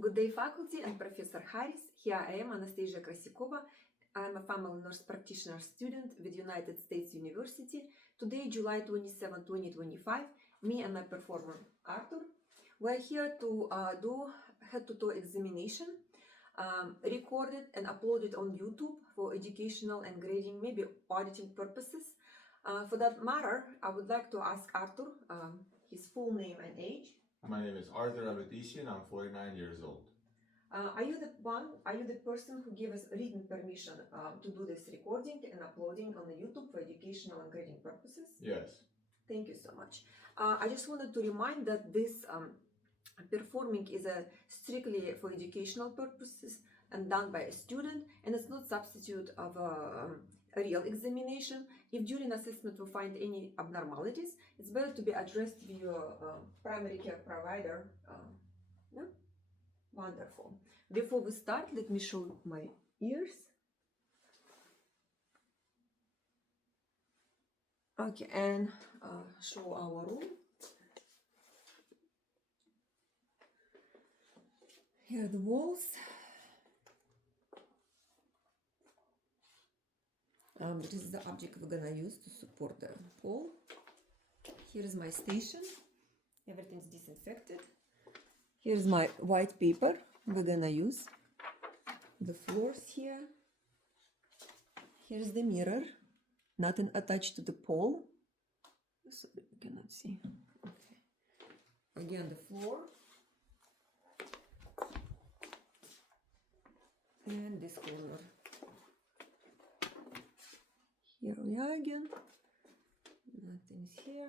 Good day, faculty and Professor Harris. Here I am, Anastasia Krasikova. I'm a family nurse practitioner student with United States University. Today, July 27, 2025, me and my performer, Arthur, we're here to do head-to-toe examination, recorded and uploaded on YouTube for educational and grading, maybe auditing purposes. For that matter, I would like to ask Arthur his full name and age. My name is Arthur Avetisian. I'm 49 years old. Are you the person who gave us written permission to do this recording and uploading on the YouTube for educational and grading purposes? Yes. Thank you so much. I just wanted to remind that this performing is strictly for educational purposes and done by a student, and it's not substitute of a real examination. If during assessment we find any abnormalities, it's better to be addressed with your primary care provider. No? Wonderful. Before we start, let me show my ears. Okay, and show our room. Here are the walls. This is the object we're gonna use to support the pole. Here is my station. Everything's disinfected. Here's my white paper we're gonna use. The floors here. Here's the mirror. Nothing attached to the pole. Sorry, you cannot see. Okay. Again, the floor. And this corner. Here we are again. Nothing is here.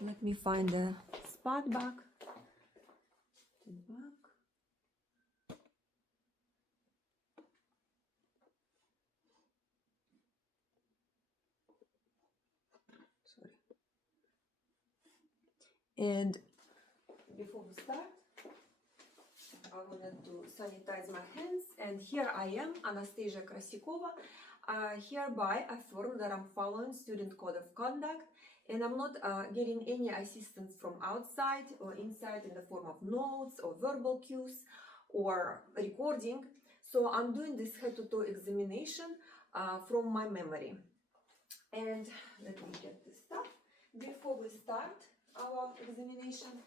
Let me find the spot back. Sorry. And before we start, I wanted to sanitize my hands. And here I am, Anastasia Krasikova. Hereby affirm that I'm following student code of conduct and I'm not getting any assistance from outside or inside in the form of notes or verbal cues or recording. So I'm doing this head-to-toe examination from my memory. And let me get this stuff. Before we start our examination,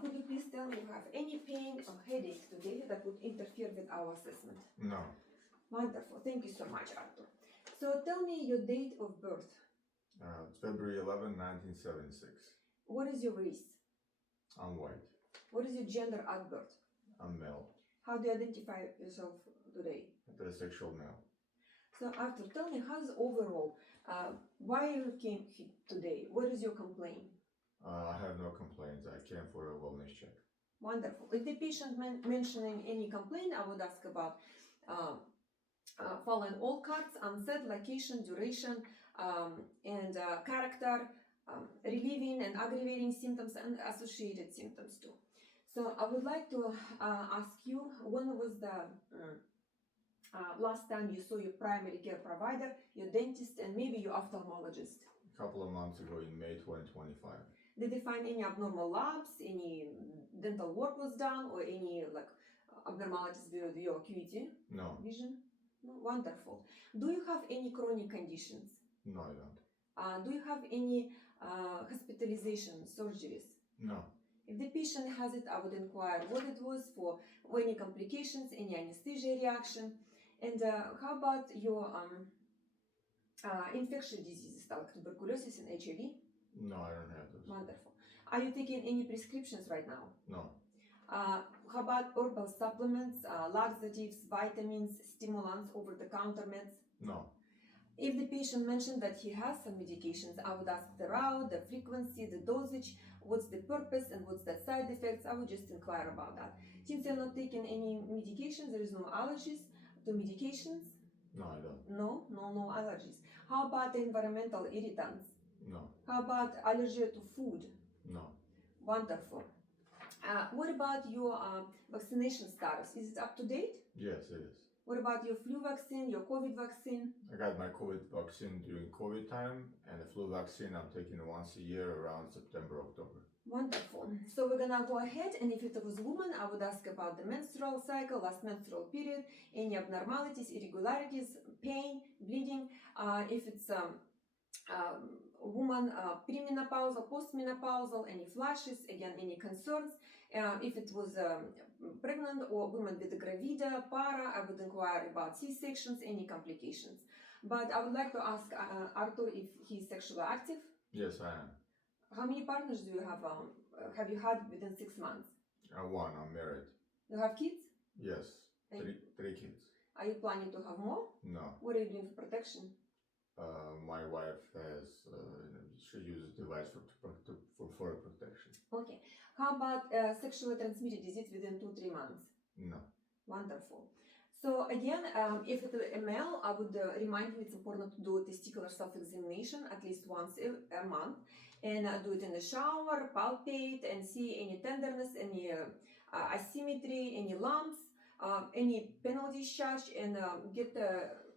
could you please tell me if you have any pain or headache today that would interfere with our assessment? No. Wonderful. Thank you so much, Arthur. So tell me your date of birth. February 11, 1976. What is your race? I'm white. What is your gender at birth? I'm male. How do you identify yourself today? Heterosexual male. So Arthur, tell me how's overall, why you came here today? What is your complaint? I have no complaints. I came for a wellness check. Wonderful. If the patient mentioning any complaint, I would ask about following all cards: onset, location, duration, and character, relieving and aggravating symptoms and associated symptoms too. So I would like to ask you, when was the last time you saw your primary care provider, your dentist, and maybe your ophthalmologist? A couple of months ago in May 2025. Did they find any abnormal labs, any dental work was done, or any abnormalities with your acuity? No. Vision? No? Wonderful. Do you have any chronic conditions? No, I don't. Do you have any hospitalization, surgeries? No. If the patient has it, I would inquire what it was for, any complications, any anesthesia reaction. And how about your infectious diseases like tuberculosis and HIV? No, I don't have those. Wonderful. Are you taking any prescriptions right now? No. How about herbal supplements, laxatives, vitamins, stimulants, over-the-counter meds? No. If the patient mentioned that he has some medications, I would ask the route, the frequency, the dosage, what's the purpose and what's the side effects. I would just inquire about that. Since you're not taking any medications, there is no allergies to medications? No, I don't. No allergies. How about the environmental irritants? No. How about allergy to food? No. Wonderful. What about your vaccination status? Is it up to date? Yes, it is. What about your flu vaccine, your COVID vaccine? I got my COVID vaccine during COVID time, and the flu vaccine I'm taking once a year around September, October. Wonderful. So we're gonna go ahead, and if it was woman, I would ask about the menstrual cycle, last menstrual period, any abnormalities, irregularities, pain, bleeding. If it's woman, premenopausal, postmenopausal, any flashes, again, any concerns. If it was pregnant or woman with gravida, para, I would inquire about C-sections, any complications. But I would like to ask Arthur if he's sexually active. Yes, I am. How many partners do you have you had within 6 months? One, I'm married. You have kids? Yes, And three kids. are you planning to have more? No. What are you doing for protection? My wife has, she uses device for protection. Okay. How about sexually transmitted disease within 2-3 months? No. Wonderful. So again, if it's a male, I would remind you it's important to do a testicular self-examination at least once a month, and do it in the shower, palpate, and see any tenderness, any asymmetry, any lumps, any penile discharge, and get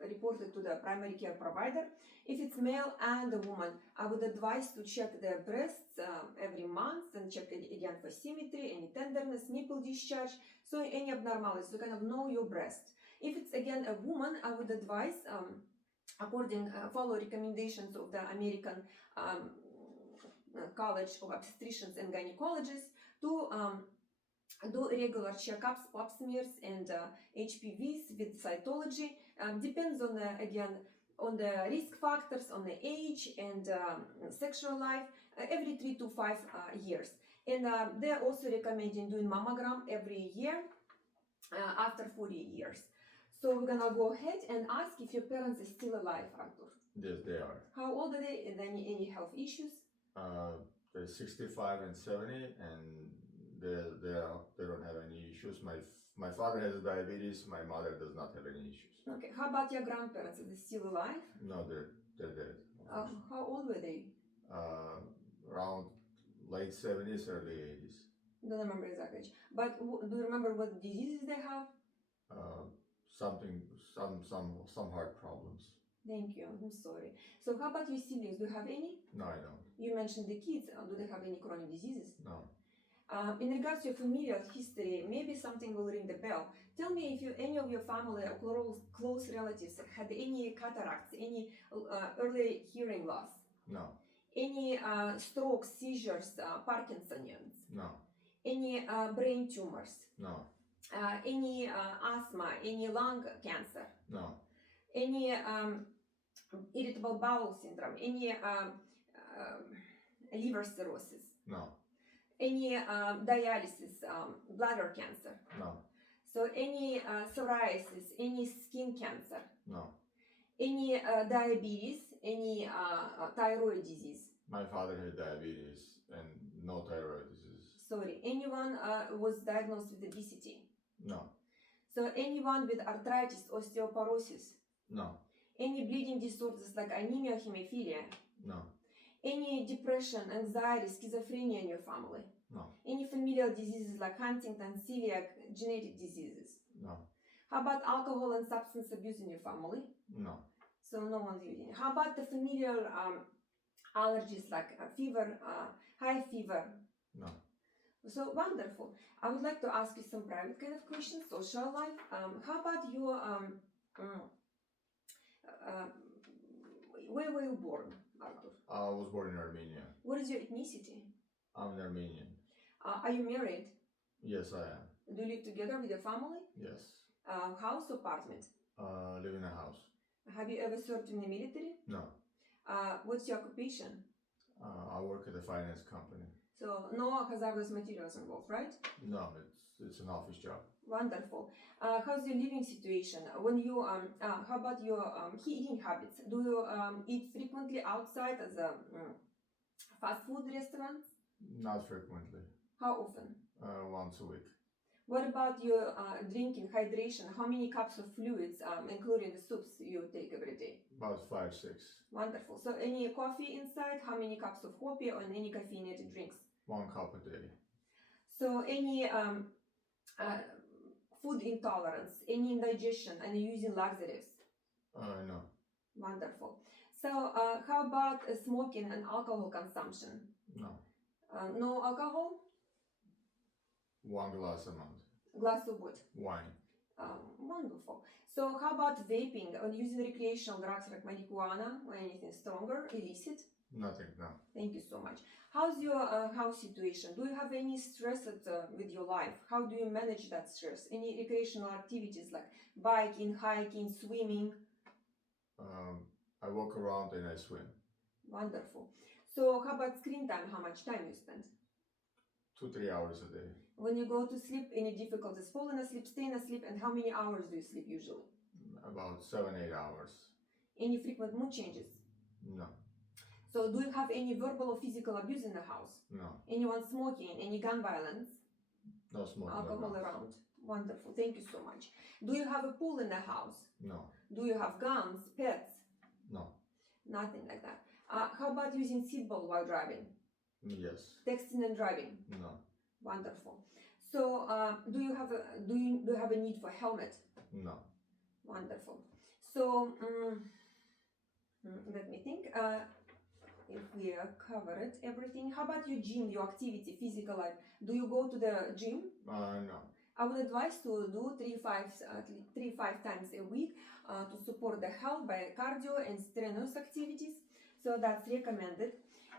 reported to the primary care provider. If it's male and a woman, I would advise to check their breasts every month and check it again for symmetry, any tenderness, nipple discharge, so any abnormalities, you kind of know your breast. If it's again a woman, I would advise, follow recommendations of the American College of Obstetricians and Gynecologists to do regular checkups, pap smears, and HPVs with cytology. Depends on on the risk factors, on the age and sexual life, every 3 to 5 years. And they're also recommending doing mammogram every year after 40 years. So we're gonna go ahead and ask if your parents are still alive, Arthur. Yes, they are. How old are they, and any health issues? They're 65 and 70, and they don't have any issues. My father has diabetes. My mother does not have any issues. Okay. How about your grandparents? Are they still alive? No, they're dead. How old were they? Around late 70s, early 80s. Don't remember exact age. But do you remember what diseases they have? Some heart problems. Thank you. I'm sorry. So how about your siblings? Do you have any? No, I don't. You mentioned the kids. Do they have any chronic diseases? No. In regards to your familial history, maybe something will ring the bell. Tell me if any of your family or close relatives had any cataracts, any early hearing loss, No. any strokes, seizures, Parkinsonians, No. any brain tumors, No. any asthma, any lung cancer, No. any irritable bowel syndrome, any liver cirrhosis, No. any dialysis, bladder cancer. No. So any psoriasis, any skin cancer, No. any diabetes, any thyroid disease. My father had diabetes and no thyroid disease. Sorry, anyone was diagnosed with obesity. No. So anyone with arthritis, osteoporosis. No. Any bleeding disorders like anemia, hemophilia. No. Any depression, anxiety, schizophrenia in your family. No. Any familial diseases like Huntington, celiac, genetic diseases. No. How about alcohol and substance abuse in your family? No. So no one's using it. How about the familial allergies like fever, high fever? No. So wonderful. I would like to ask you some private kind of questions, social life. How about your, where were you born, Arthur? I was born in Armenia. What is your ethnicity? I'm an Armenian. Are you married? Yes, I am. Do you live together with your family? Yes. House, apartment? Live in a house. Have you ever served in the military? No. What's your occupation? I work at a finance company. So no hazardous materials involved, right? No, it's an office job. Wonderful. How's your living situation? When you how about your eating habits? Do you eat frequently outside as a fast food restaurants? Not frequently. How often? Once a week. What about your drinking, hydration? How many cups of fluids, including the soups, you take every day? About 5, 6. Wonderful. So any coffee inside? How many cups of coffee or any caffeinated drinks? 1 cup a day. So any food intolerance, any indigestion, and using laxatives? No. Wonderful. So, how about smoking and alcohol consumption? No. No alcohol? 1 glass a month. Glass of what? Wine. Wonderful. So, how about vaping and using recreational drugs like marijuana or anything stronger, illicit? Nothing. No. Thank you so much. How's your house situation? Do you have any stress with your life? How do you manage that stress? Any recreational activities like biking, hiking, swimming? I walk around and I swim. Wonderful. So, how about screen time? How much time you spend? 2-3 hours a day. When you go to sleep, any difficulties? Falling asleep, staying asleep, and how many hours do you sleep usually? About 7-8 hours. Any frequent mood changes? No. So, do you have any verbal or physical abuse in the house? No. Anyone smoking? Any gun violence? No smoking. Alcohol No. around? Wonderful. Thank you so much. Do you have a pool in the house? No. Do you have guns, pets? No. Nothing like that. How about using seatbelt while driving? Yes. Texting and driving? No. Wonderful. So, do you have a need for helmet? No. Wonderful. So, let me think. If we covered everything, how about your gym, your activity, physical life? Do you go to the gym? No. I would advise to do 3-5 times a week to support the health by cardio and strenuous activities. So that's recommended.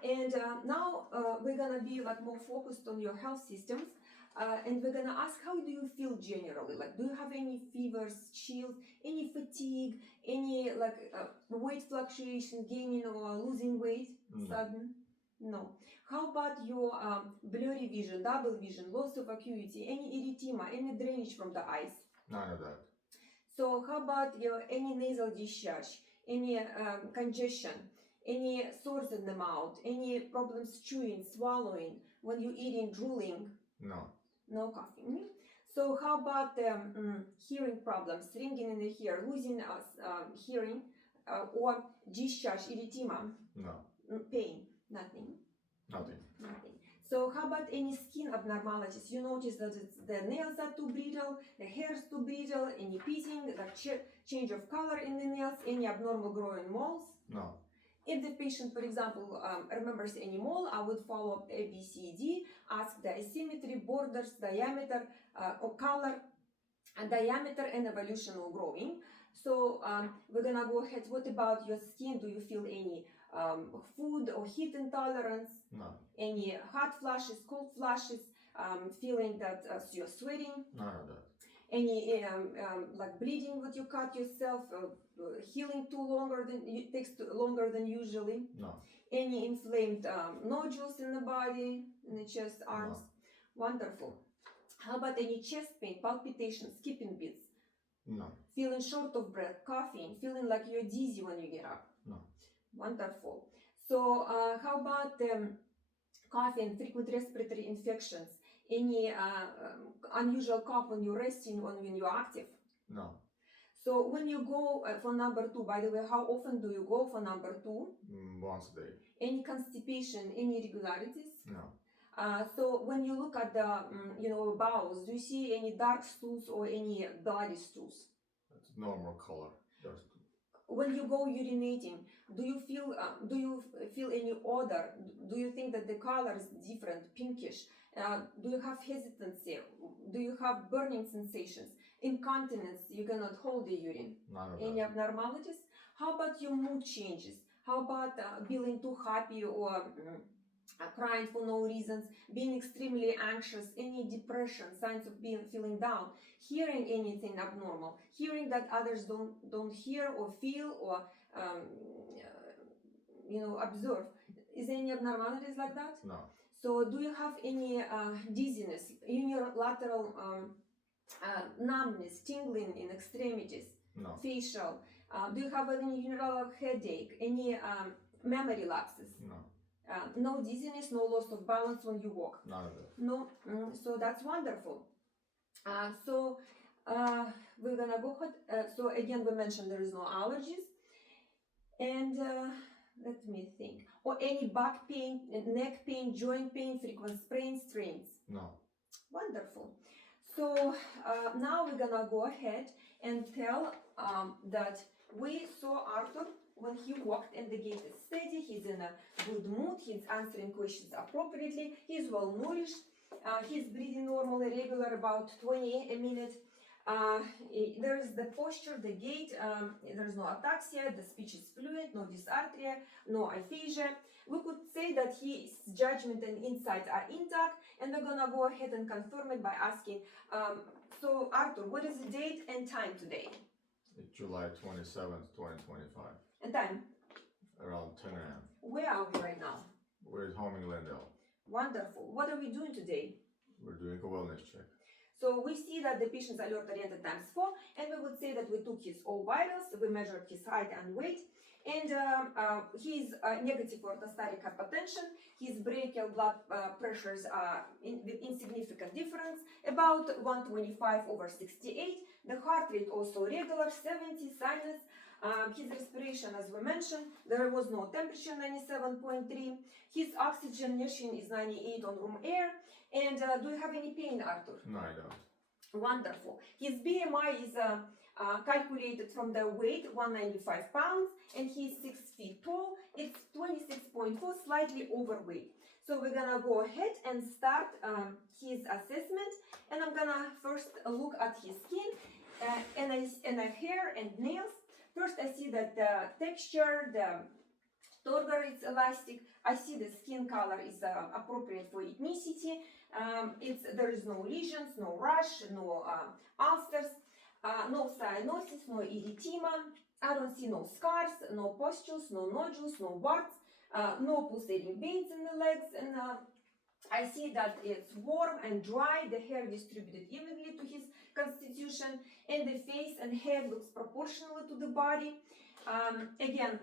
And now we're gonna be like more focused on your health systems. And we're gonna ask, how do you feel generally? Like, do you have any fevers, chills, any fatigue, any like weight fluctuation, gaining or losing weight, No. sudden? No. How about your blurry vision, double vision, loss of acuity, any erythema, any drainage from the eyes? None of that. So how about your any nasal discharge, any congestion, any sores in the mouth, any problems chewing, swallowing, when you're eating, drooling? No. No coughing. So how about hearing problems, ringing in the ear, losing hearing, or discharge, erythema, No. pain? Nothing. Nothing. Nothing. So how about any skin abnormalities? You notice that the nails are too brittle, the hair is too brittle, any pitting, like change of color in the nails, any abnormal growing moles? No. If the patient, for example, remembers any mole, I would follow up A, B, C, D, ask the asymmetry, borders, diameter, or color, diameter, and evolution or growing. So we're gonna go ahead. What about your skin? Do you feel any food or heat intolerance? No. Any hot flashes, cold flashes, feeling that you're sweating? None of that. Any like bleeding when you cut yourself, healing takes longer than usually? No. Any inflamed nodules in the body, in the chest, arms? No. Wonderful. How about any chest pain, palpitations, skipping beats? No. Feeling short of breath, coughing, feeling like you're dizzy when you get up? No. Wonderful. So how about coughing, frequent respiratory infections? Any unusual cough when you're resting or when you're active? No. So when you go for number 2, by the way, how often do you go for number 2? Once a day. Any constipation, any irregularities? No. So when you look at the bowels, do you see any dark stools or any bloody stools? It's normal color. Just When you go urinating, do you feel any odor? Do you think that the color is different, pinkish? Do you have hesitancy? Do you have burning sensations? Incontinence, you cannot hold the urine? none of Any that. abnormalities? How about your mood changes? How about feeling too happy or crying for no reasons, being extremely anxious, any depression, signs of feeling down, hearing anything abnormal, hearing that others don't hear or feel or observe? Is there any abnormalities like that? No. So do you have any dizziness, unilateral numbness, tingling in extremities, No. facial? Do you have any unilateral headache, any memory lapses? No. No dizziness, no loss of balance when you walk? None of that. No? So that's wonderful. We're gonna go ahead. So again, we mentioned there is no allergies. And let me think. Or any back pain, neck pain, joint pain, frequent sprains, strains? No. Wonderful. So now we're gonna go ahead and tell that we saw Arthur when he walked and the gait is steady, he's in a good mood, he's answering questions appropriately, he's well nourished, he's breathing normally, regular, about 20 a minute. There is the posture, the gait, there is no ataxia, the speech is fluent, no dysarthria, no aphasia. We could say that his judgment and insights are intact, and we're gonna go ahead and confirm it by asking, so Arthur, what is the date and time today? July 27th, 2025, And time? around 10 a.m. Where are we right now? We're home in Glendale. Wonderful. What are we doing today? We're doing a wellness check. So we see that the patient's alert oriented times 4, and we would say that we took his all vitals, we measured his height and weight, and he's negative for orthostatic hypertension. His brachial blood pressures are with insignificant difference, about 125/68. The heart rate also regular, 70 sinus. His respiration, as we mentioned, there was no temperature, 97.3. His oxygenation is 98 on room air. And do you have any pain, Arthur? No, I don't. Wonderful. His BMI is calculated from the weight, 195 pounds, and he's 6 feet tall. It's 26.4, slightly overweight. So we're gonna go ahead and start his assessment, and I'm gonna first look at his skin and hair and nails. First, I see that the texture, the turgor is elastic. I see the skin color is appropriate for ethnicity. There is no lesions, no rash, no ulcers, no cyanosis, no erythema. I don't see no scars, no pustules, no nodules, no warts, no pulsating veins in the legs, and I see that it's warm and dry, the hair distributed evenly to his constitution, and the face and head looks proportional to the body. Again,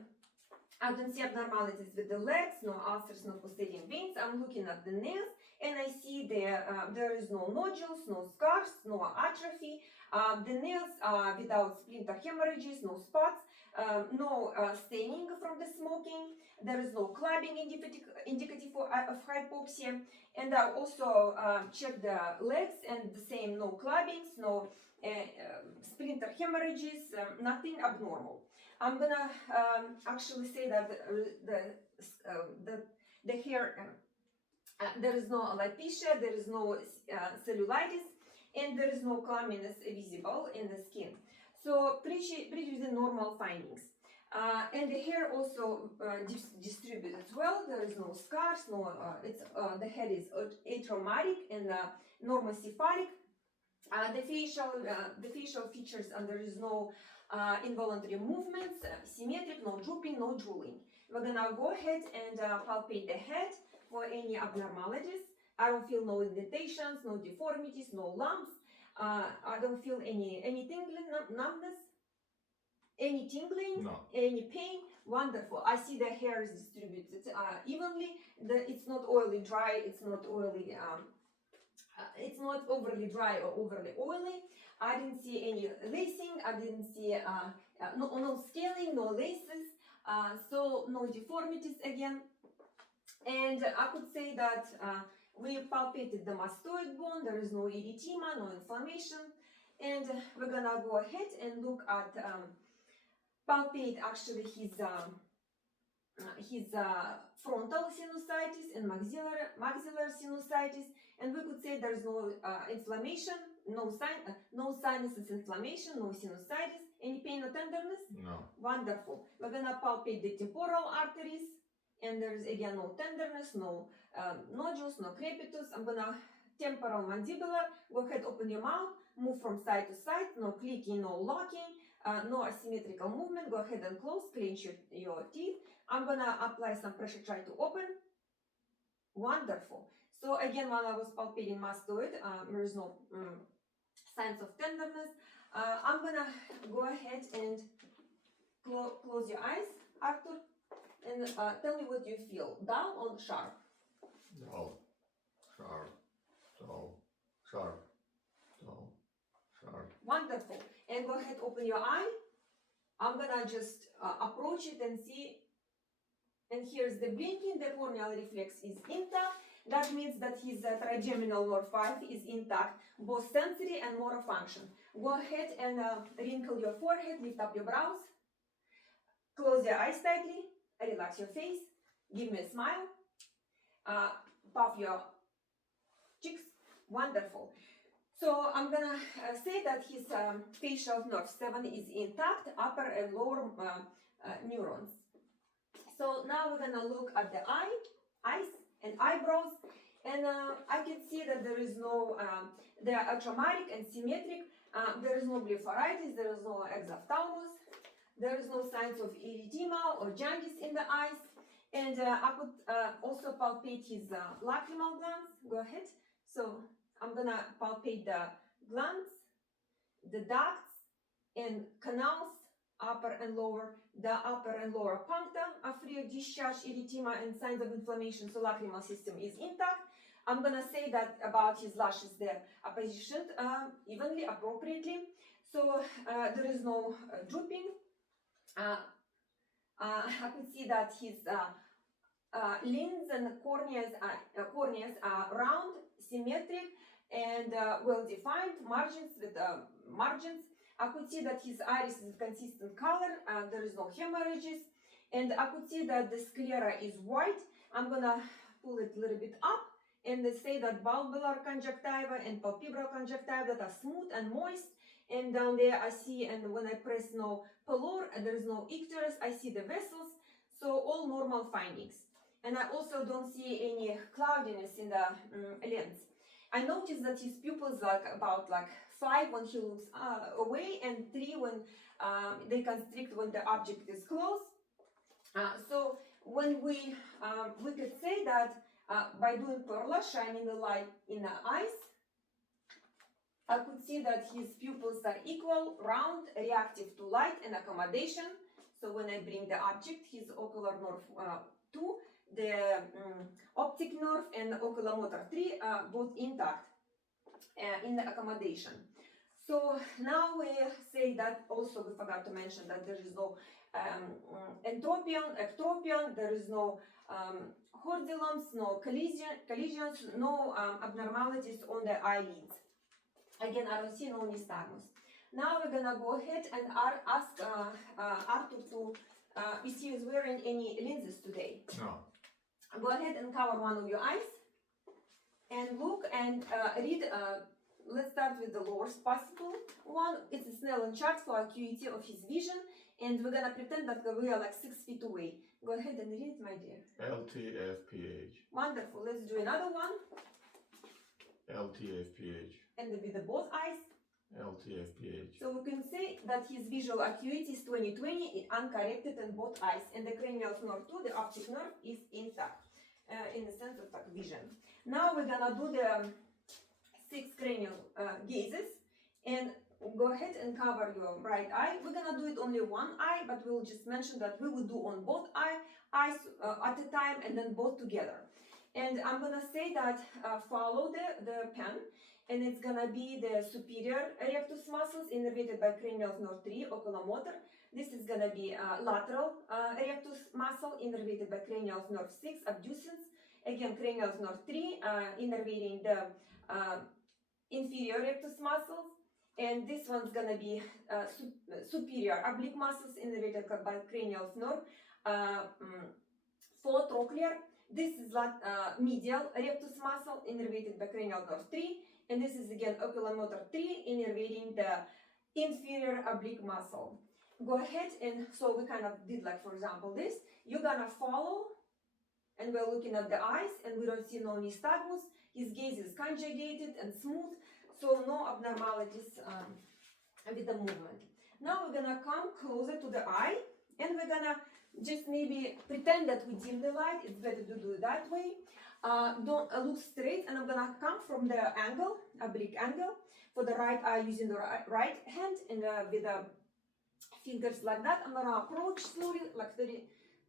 I don't see abnormalities with the legs, no ulcers, no pulsating veins. I'm looking at the nails, and I see there is no nodules, no scars, no atrophy. The nails are without splinter hemorrhages, no spots, no staining from the smoking. There is no clubbing indicative of hypoxia. And I also check the legs, and the same, no clubbings, no splinter hemorrhages, nothing abnormal. I'm gonna actually say that the hair, there is no alopecia, there is no cellulitis, and there is no clamminess visible in the skin. So pretty normal findings. And the hair also distributed well. There is no scars, no. The head is atraumatic and normocephalic. The facial features, and there is no involuntary movements, symmetric, no drooping, no drooling. We're gonna go ahead and palpate the head for any abnormalities. I don't feel no indentations, no deformities, no lumps. I don't feel any tingling, numbness, any tingling, No. any pain. Wonderful. I see the hair is distributed evenly. It's not oily dry. It's not oily. It's not overly dry or overly oily. I didn't see any lacing. I didn't see no scaling, no laces. So no deformities again. And I could say that we palpated the mastoid bone. There is no erythema, no inflammation. And we're gonna go ahead and look at palpate actually his frontal sinusitis and maxillary sinusitis, and we could say there's no inflammation, no sinuses inflammation, no sinusitis. Any pain or tenderness? No. Wonderful. We're gonna palpate the temporal arteries, and there's again no tenderness, no nodules, no crepitus. I'm gonna temporal mandibular. Go ahead, open your mouth, move from side to side, no clicking, no locking. No asymmetrical movement. Go ahead and close, clench your teeth. I'm gonna apply some pressure, try to open. Wonderful. So again, while I was palpating mastoid, there is no signs of tenderness. I'm gonna go ahead and close your eyes, Arthur, and tell me what you feel. Dull or sharp? Dull. Sharp. Dull. Sharp. Dull. Sharp. Wonderful. And go ahead, open your eye. I'm gonna just approach it and see. And here's the blinking. The corneal reflex is intact. That means that his trigeminal nerve 5 is intact, both sensory and motor function. Go ahead and wrinkle your forehead, lift up your brows, close your eyes tightly, relax your face, give me a smile, puff your cheeks. Wonderful. So I'm gonna say that his facial nerve 7 is intact, upper and lower neurons. So now we're gonna look at the eyes and eyebrows, and I can see that there is no, they are achromatic and symmetric. There is no blepharitis, there is no exophthalmos, there is no signs of erythema or jaundice in the eyes, and I could also palpate his lacrimal glands. Go ahead. So I'm gonna palpate the glands, the ducts, and canals, upper and lower. The upper and lower puncta are free of discharge, erythema, and signs of inflammation, so lacrimal system is intact. I'm gonna say that about his lashes, they are positioned evenly, appropriately, so there is no drooping. I could see that his lids and corneas are round, symmetric, and well-defined, margins with margins. I could see that his iris is consistent color, there is no hemorrhages, and I could see that the sclera is white. I'm gonna pull it a little bit up and say that bulbar conjunctiva and palpebral conjunctiva that are smooth and moist, and down there I see, and when I press no pallor, and there is no icterus, I see the vessels, so all normal findings. And I also don't see any cloudiness in the lens. I noticed that his pupils are about 5 when he looks away, and 3 when they constrict when the object is close. So when we could say that by doing perla, shining the light in the eyes, I could see that his pupils are equal, round, reactive to light and accommodation. So when I bring the object, his ocular nerve 2, the optic nerve and oculomotor 3 are both intact in the accommodation. So now we say that also we forgot to mention that there is no entropion, ectropion, there is no hordeolums, no collisions, no abnormalities on the eyelids. Again, I don't see no nystagmus. Now we're gonna go ahead and ask Arthur to, if he is wearing any lenses today. No. Go ahead and cover one of your eyes and look and read. Let's start with the lowest possible one. It's a Snellen chart for acuity of his vision, and we're gonna pretend that we are 6 feet away. Go ahead and read it, my dear. LTFPH. Wonderful. Let's do another one. LTFPH. And with the both eyes. LTFPH. So we can say that his visual acuity is 20/20, uncorrected in both eyes, and the cranial nerve 2, the optic nerve, is intact in the sense of vision. Now we're gonna do the 6 cranial gazes, and go ahead and cover your right eye. We're gonna do it only one eye, but we'll just mention that we will do on both eyes at a time, and then both together. And I'm gonna say that follow the pen, and it's gonna be the superior rectus muscles innervated by cranial nerve 3, oculomotor. This is gonna be lateral rectus muscle innervated by cranial nerve 6, abducens. Again, cranial nerve 3 innervating the inferior rectus muscles, and this one's gonna be superior oblique muscles innervated by cranial nerve 4, trochlear. This is medial rectus muscle innervated by cranial nerve 3, and this is again oculomotor 3 innervating the inferior oblique muscle. Go ahead, and so we kind of did for example this. You're gonna follow, and we're looking at the eyes, and we don't see no nystagmus. His gaze is conjugated and smooth, so no abnormalities with the movement. Now we're gonna come closer to the eye, and we're gonna just maybe pretend that we dim the light. It's better to do it that way. Don't look straight, and I'm gonna come from the angle, oblique angle, for the right eye using the right hand, and with the fingers like that. I'm gonna approach slowly,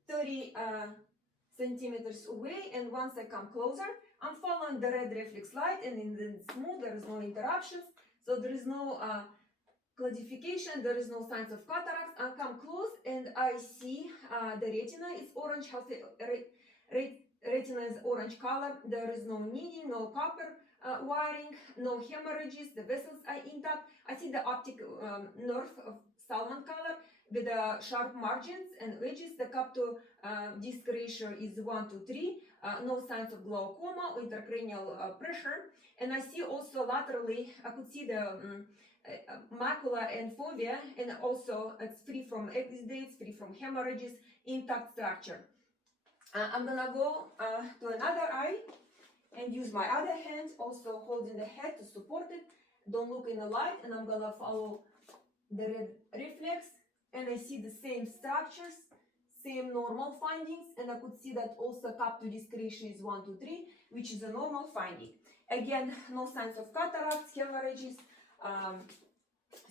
30 centimeters away, and once I come closer, I'm following the red reflex light, and in the smooth, there is no interruptions, so there is no claudification, there is no signs of cataracts. I come close, and I see the retina is orange, healthy retina is orange color. There is no needing, no copper wiring, no hemorrhages. The vessels are intact. I see the optic nerve of salmon color with sharp margins and edges. The cup to disc ratio is 1:3. No signs of glaucoma or intracranial pressure. And I see also laterally, I could see the macula and fovea, and also it's free from exudates, free from hemorrhages, intact structure. I'm gonna go to another eye and use my other hand, also holding the head to support it. Don't look in the light, and I'm gonna follow the red reflex, and I see the same structures, same normal findings, and I could see that also cup to disc ratio is 1:3, which is a normal finding. Again, no signs of cataracts, hemorrhages.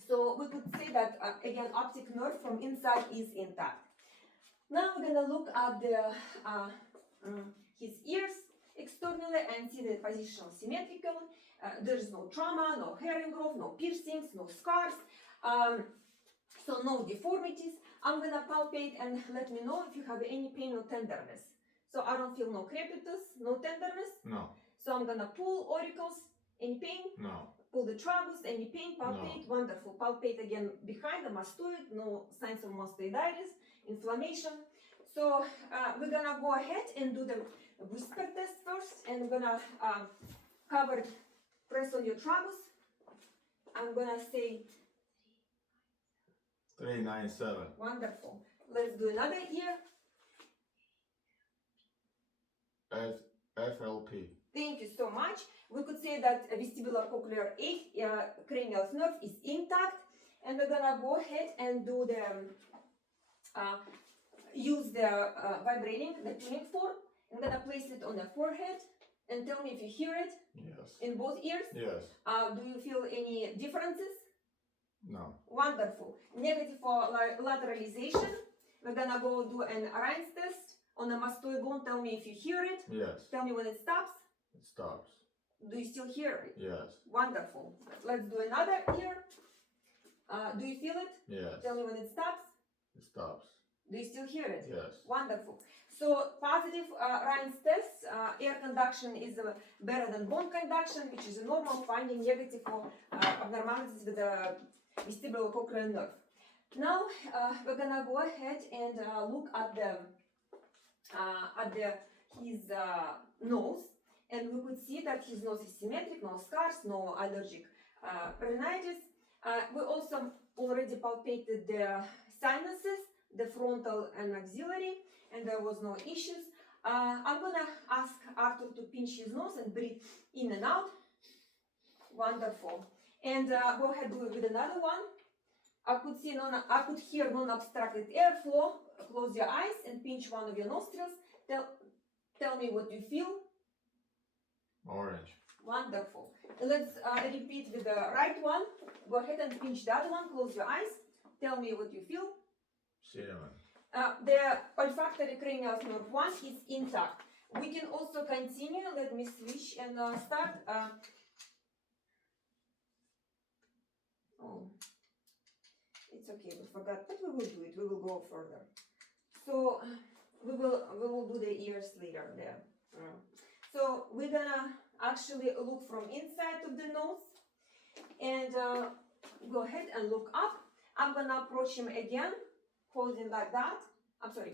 So we could say that again, optic nerve from inside is intact. Now we're gonna look at his ears externally and see the positional symmetrical. There's no trauma, no hair ingrowth, no piercings, no scars, so no deformities. I'm gonna palpate and let me know if you have any pain or tenderness. So I don't feel no crepitus, no tenderness. No. So I'm gonna pull auricles. Any pain? No. Pull the tragus. Any pain? Palpate. No. Wonderful. Palpate again behind the mastoid. No signs of mastoiditis, inflammation. So we're gonna go ahead and do the whisper test first, and we're gonna press on your tragus. I'm gonna say 397. Wonderful. Let's do another ear. FLP. Thank you so much. We could say that vestibular cochlear cranial nerve is intact, and we're gonna go ahead and do the use the vibrating, the tuning fork. I'm gonna place it on the forehead and tell me if you hear it. Yes. In both ears. Yes. Do you feel any differences? No. Wonderful. Negative for lateralization. We're gonna go do an Rein's test on the mastoid bone. Tell me if you hear it. Yes. Tell me when it stops. It stops. Do you still hear it? Yes. Wonderful. Let's do another ear. Do you feel it? Yes. Tell me when it stops. It stops. Do you still hear it? Yes. Wonderful. So positive Rein's test, air conduction is better than bone conduction, which is a normal finding. Negative for abnormalities with the vestibular cochlear nerve. Now we're gonna go ahead and look at his nose, and we could see that his nose is symmetric, no scars, no allergic rhinitis. We also already palpated the sinuses, the frontal and maxillary, and there was no issues. I'm gonna ask Arthur to pinch his nose and breathe in and out. Wonderful. And go ahead do it with another one. I could hear non-obstructed airflow. Close your eyes and pinch one of your nostrils. Tell me what you feel. Orange. Wonderful. Let's repeat with the right one. Go ahead and pinch the other one. Close your eyes. Tell me what you feel. Cinnamon. The olfactory cranial nerve 1 is intact. We can also continue. Let me switch and start. Oh, it's okay. We forgot, but we will do it. We will go further. So we will do the ears later there. So we're gonna actually look from inside of the nose and go ahead and look up. I'm gonna approach him again, holding like that.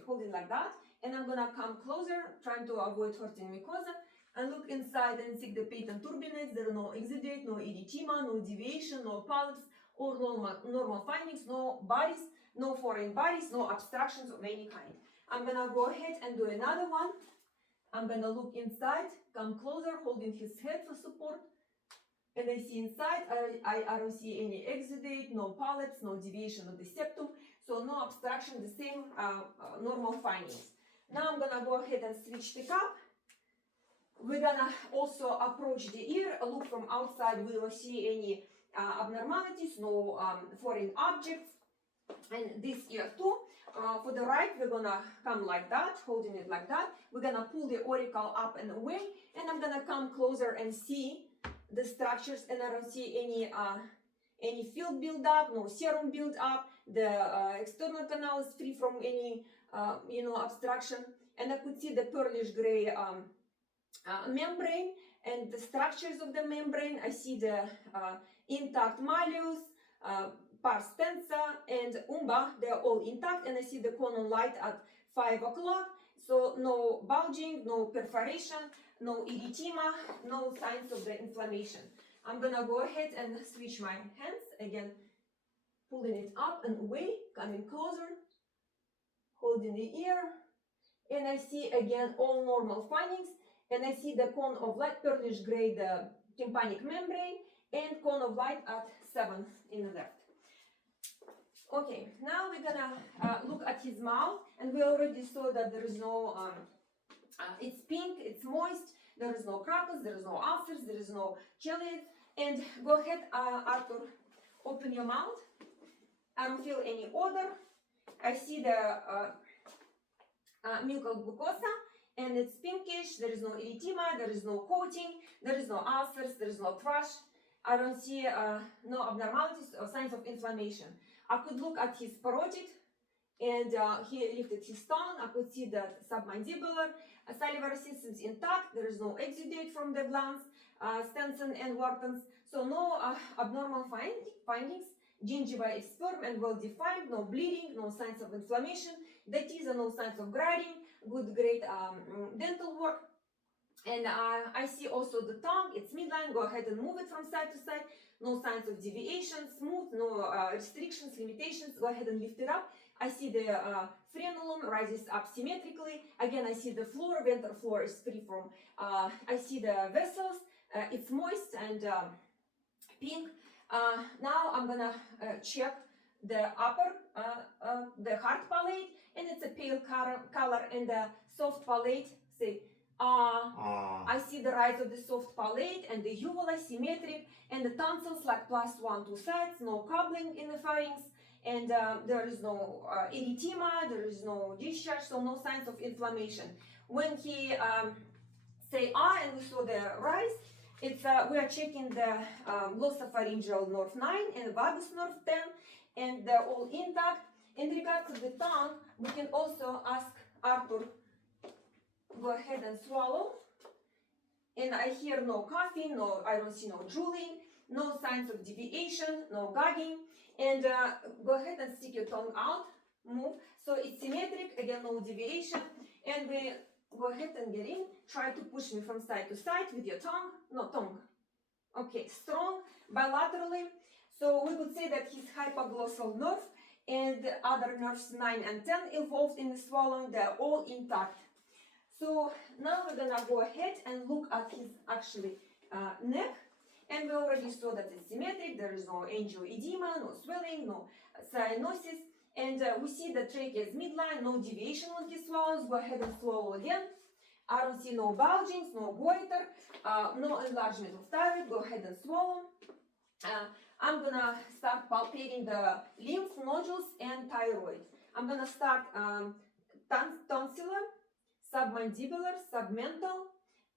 Holding like that, and I'm gonna come closer, trying to avoid hurting mucosa, and look inside and seek the patent turbinates. There are no exudate, no erythema, no deviation, no polyps, or normal findings, no bodies, no foreign bodies, no obstructions of any kind. I'm gonna go ahead and do another one. I'm gonna look inside, come closer, holding his head for support, and I see inside. I don't see any exudate, no polyps, no deviation of the septum. So no obstruction, the same normal findings. Now I'm gonna go ahead and switch the cup. We're gonna also approach the ear, look from outside. We don't see any abnormalities, no foreign objects. And this ear too. For the right, we're gonna come like that, holding it like that. We're gonna pull the auricle up and away, and I'm gonna come closer and see the structures, and I don't see any field build up, no serum build up. The external canal is free from any obstruction, and I could see the pearlish gray membrane and the structures of the membrane. I see the intact malleus, pars tensa, and umba. They're all intact, and I see the cone light at 5 o'clock. So no bulging, no perforation, no erythema, no signs of the inflammation. I'm gonna go ahead and switch my hands again, pulling it up and away, coming closer, holding the ear, and I see again all normal findings, and I see the cone of light pearlish gray, the tympanic membrane, and cone of light at 7 in the left. Okay, now we're gonna look at his mouth, and we already saw that there is no, it's pink, it's moist, there is no crackles, there is no ulcers, there is no cheilitis. And go ahead, Arthur, open your mouth. I don't feel any odor. I see the mucal glucosa, and it's pinkish. There is no erythema, there is no coating, there is no ulcers, there is no thrush. I don't see no abnormalities or signs of inflammation. I could look at his parotid, and he lifted his tongue. I could see the submandibular salivary system intact. There is no exudate from the glands, Stenson and Wharton's. So no abnormal findings. Gingiva is firm and well defined. No bleeding, no signs of inflammation. The teeth are no signs of grinding. Good, great dental work. And I see also the tongue. It's midline. Go ahead and move it from side to side. No signs of deviation. Smooth. No restrictions, limitations. Go ahead and lift it up. I see the frenulum rises up symmetrically. Again, I see the floor, ventral floor is free from. I see the vessels, it's moist and pink. Now I'm gonna check the upper, the hard palate, and it's a pale color, and the soft palate. Say, I see the rise of the soft palate and the uvula symmetric, and the tonsils like +1, 2 sides, no cobbling in the pharynx. And there is no erythema, there is no discharge, so no signs of inflammation. When he say and we saw the rise, it's we are checking the glossopharyngeal nerve 9 and vagus nerve 10, and they're all intact. In regard to the tongue, we can also ask Arthur, go ahead and swallow. And I hear no coughing, no, I don't see no drooling, no signs of deviation, no gagging. And go ahead and stick your tongue out, move. So it's symmetric, again, no deviation. And we go ahead and get in. Try to push me from side to side with your tongue. No, tongue. Okay, strong, bilaterally. So we could say that his hypoglossal nerve and the other nerves 9 and 10 involved in the swallowing, they're all intact. So now we're gonna go ahead and look at his actually neck. And we already saw that it's symmetric, there is no angioedema, no swelling, no cyanosis. And we see the trachea is midline, no deviation when he swallows. Go ahead and swallow again. I don't see no bulgings, no goiter, no enlargement of thyroid. Go ahead and swallow. I'm gonna start palpating the lymph nodules and thyroid. I'm gonna start tonsillar, submandibular, submental,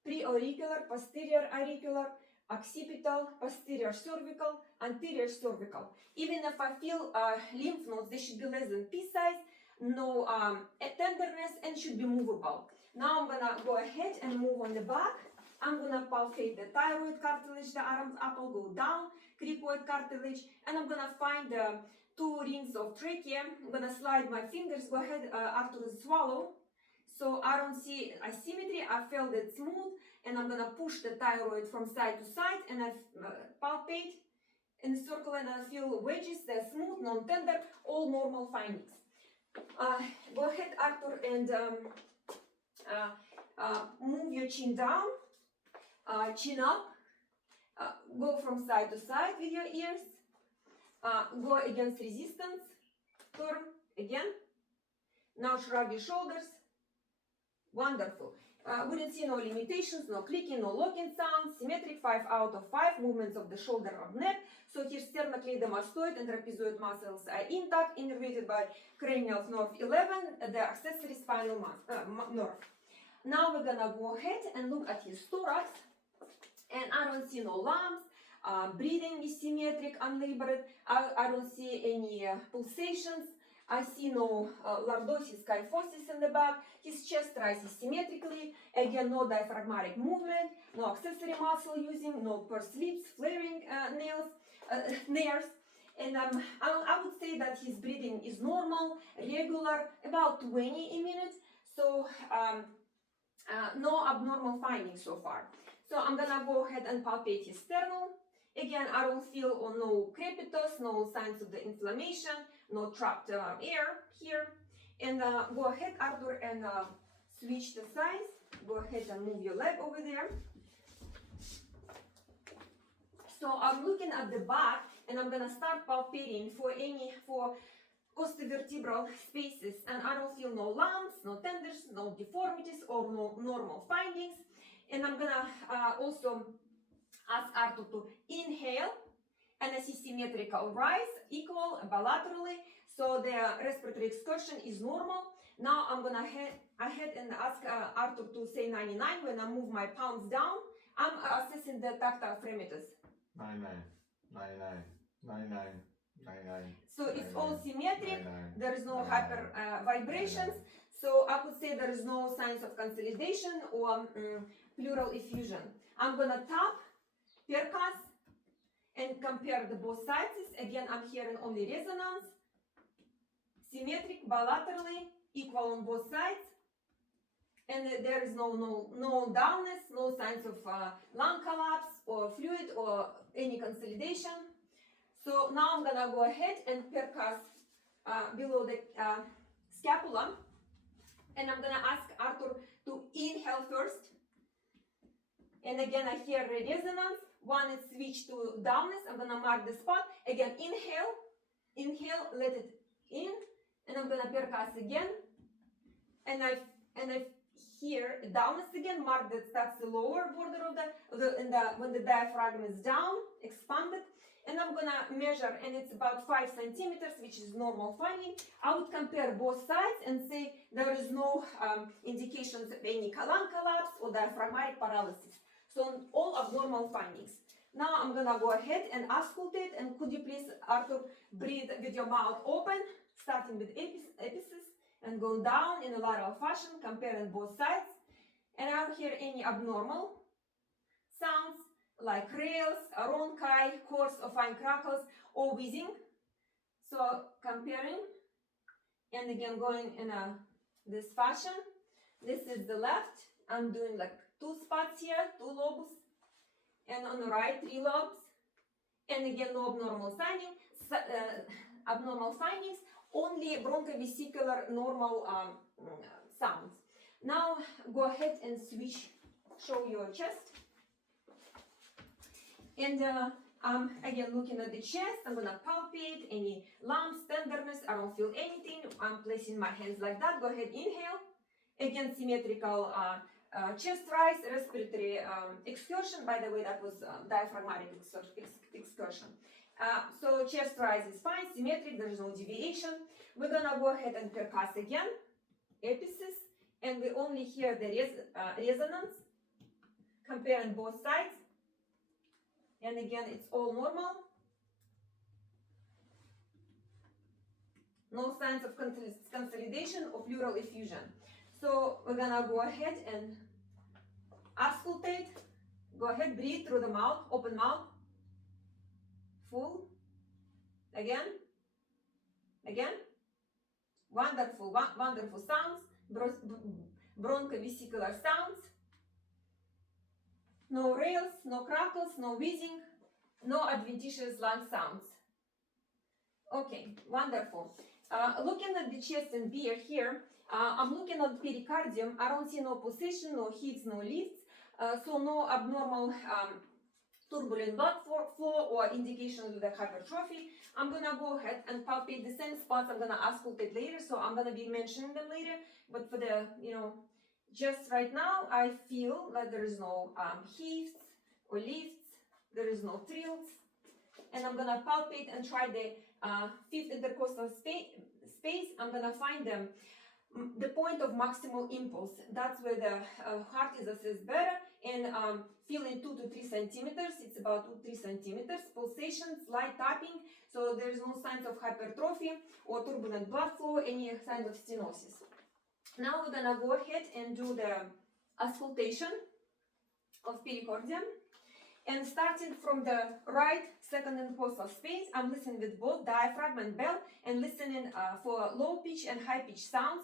preauricular, posterior auricular, occipital, posterior cervical, anterior cervical. Even if I feel lymph nodes, they should be less than pea size, no tenderness, and should be movable. Now I'm gonna go ahead and move on the back. I'm gonna palpate the thyroid cartilage, the Adam's apple, go down, cricoid cartilage, and I'm gonna find the 2 rings of trachea. I'm gonna slide my fingers. Go ahead, Arthur, swallow. So I don't see asymmetry. I felt it smooth, and I'm gonna push the thyroid from side to side, and I palpate in a circle, and I feel wedges. They're smooth, non-tender, all normal findings. Go ahead, Arthur, and move your chin down, chin up. Go from side to side with your ears. Go against resistance. Turn again. Now shrug your shoulders. Wonderful. We didn't see no limitations, no clicking, no locking sounds. Symmetric 5 out of 5 movements of the shoulder or neck. So here sternocleidomastoid and trapezoid muscles are intact, innervated by cranial nerve 11, the accessory spinal nerve. Now we're gonna go ahead and look at his thorax, and I don't see no lumps. Breathing is symmetric, unlabored. I don't see any pulsations. I see no lordosis, kyphosis in the back. His chest rises symmetrically. Again, no diaphragmatic movement, no accessory muscle using, no pursed lips, flaring nares. And I would say that his breathing is normal, regular, about 20 a minute. So no abnormal findings so far. So I'm gonna go ahead and palpate his sternum. Again, I don't feel no crepitus, no signs of the inflammation, no trapped air here. And go ahead, Arthur, and switch the sides. Go ahead and move your leg over there. So I'm looking at the back, and I'm gonna start palpating for costovertebral spaces, and I don't feel no lumps, no tenders, no deformities, or no normal findings. And I'm gonna also ask Arthur to inhale, and I see symmetrical rise, equal bilaterally, so the respiratory excursion is normal. Now I'm gonna head ahead and ask Arthur to say 99 when I move my palms down. I'm assessing the tactile fremitus. 99, 99, 99, 99. So it's all symmetric. 99, There is no 99, hyper vibrations. 99. So I could say there is no signs of consolidation or pleural effusion. I'm gonna tap, percuss, and compare the both sides. Again, I'm hearing only resonance. Symmetric, bilaterally, equal on both sides. And there is no downness, no signs of lung collapse or fluid or any consolidation. So now I'm gonna go ahead and percuss below the scapula. And I'm gonna ask Arthur to inhale first. And again, I hear resonance. One is switch to downness. I'm gonna mark the spot. Again, inhale, let it in. And I'm gonna percuss again. And I hear downness again, mark that's the lower border of when the diaphragm is down, expanded. And I'm gonna measure, and it's about 5 centimeters, which is normal finding. I would compare both sides and say there is no indications of any lung collapse or diaphragmatic paralysis. So all abnormal findings. Now I'm gonna go ahead and auscultate, and could you please, Arthur, breathe with your mouth open, starting with episis and go down in a lateral fashion, comparing both sides. And I don't hear any abnormal sounds like rails, rhonchi, coarse or fine crackles, or wheezing. So comparing, and again going in this fashion. This is the left. I'm doing like 2 spots here, 2 lobes, and on the right 3 lobes. And again, no abnormal findings, only bronchovesicular normal sounds. Now go ahead and switch, show your chest. And I'm again looking at the chest. I'm gonna palpate any lumps, tenderness. I don't feel anything. I'm placing my hands like that. Go ahead, inhale. Again, symmetrical chest rise, respiratory excursion. By the way, that was diaphragmatic excursion. So chest rise is fine, symmetric. There is no deviation. We're gonna go ahead and percuss again, episis, and we only hear the resonance. Comparing both sides. And again, it's all normal. No signs of consolidation or pleural effusion. So we're gonna go ahead and auscultate. Go ahead, breathe through the mouth, open mouth. Full. Again. Again. Wonderful, wonderful sounds. Bronchovesicular sounds. No rails, no crackles, no wheezing, no adventitious lung sounds. Okay, wonderful. Looking at the chest and beard here, I'm looking at the pericardium. I don't see no pulsation, no hits, no lifts, so no abnormal turbulent blood flow or indications of the hypertrophy. I'm gonna go ahead and palpate the same spots. I'm gonna auscultate later, so I'm gonna be mentioning them later. But for the, just right now, I feel that there is no heaves or lifts, there is no trills, and I'm gonna palpate and try the 5th intercostal space. I'm gonna find the point of maximal impulse. That's where the heart is assessed better, and feeling 2 to 3 centimeters. It's about 2 to 3 centimeters. Pulsations, light tapping. So there's no signs of hypertrophy or turbulent blood flow, any signs of stenosis. Now we're gonna go ahead and do the auscultation of pericardium. And starting from the right second intercostal space, I'm listening with both diaphragm and bell, and listening for low pitch and high pitch sounds.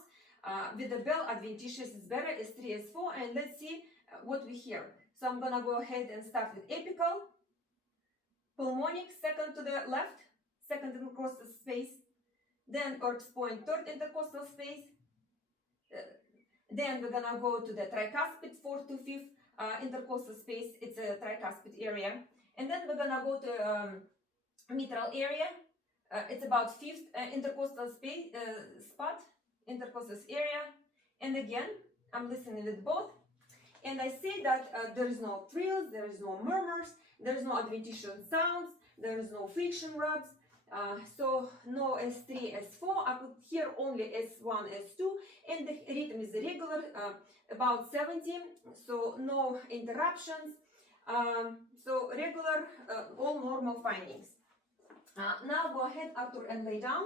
With the bell, adventitious is better, S3, S4, and let's see what we hear. So I'm gonna go ahead and start with apical, pulmonic, second to the left, second intercostal space, then Erb's point, third intercostal space. Then we're gonna go to the tricuspid, fourth to fifth intercostal space. It's a tricuspid area, and then we're gonna go to mitral area. It's about fifth intercostal space spot, intercostal area, and again I'm listening with both, and I say that there is no trills, there is no murmurs, there is no adventitious sounds, there is no friction rubs. So no S3, S4, I could hear only S1, S2, and the rhythm is regular, about 70, so no interruptions, so regular, all normal findings. Now go ahead, Arthur, and lay down.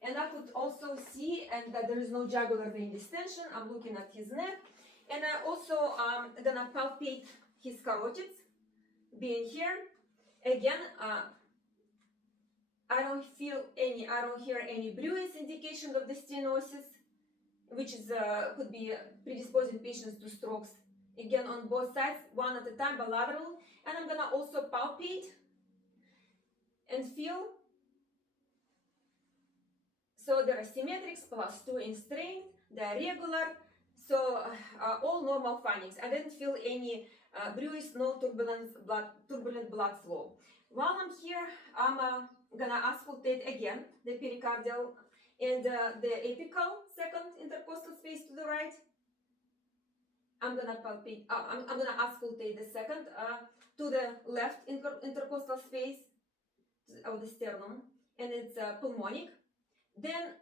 And I could also see and that there is no jugular vein distension. I'm looking at his neck, and I also gonna palpate his carotids, being here. Again, I don't hear any bruise indication of the stenosis, which is could be predisposing patients to strokes. Again, on both sides, one at a time, bilateral. And I'm gonna also palpate and feel. So there are symmetrics, +2 in strength, they are regular. So all normal findings. I didn't feel any bruise, no turbulent blood flow. While I'm here, I'm gonna auscultate again the pericardial and the apical second intercostal space to the right. I'm gonna palpate. I'm gonna auscultate the second to the left intercostal space of the sternum, and it's pulmonic. Then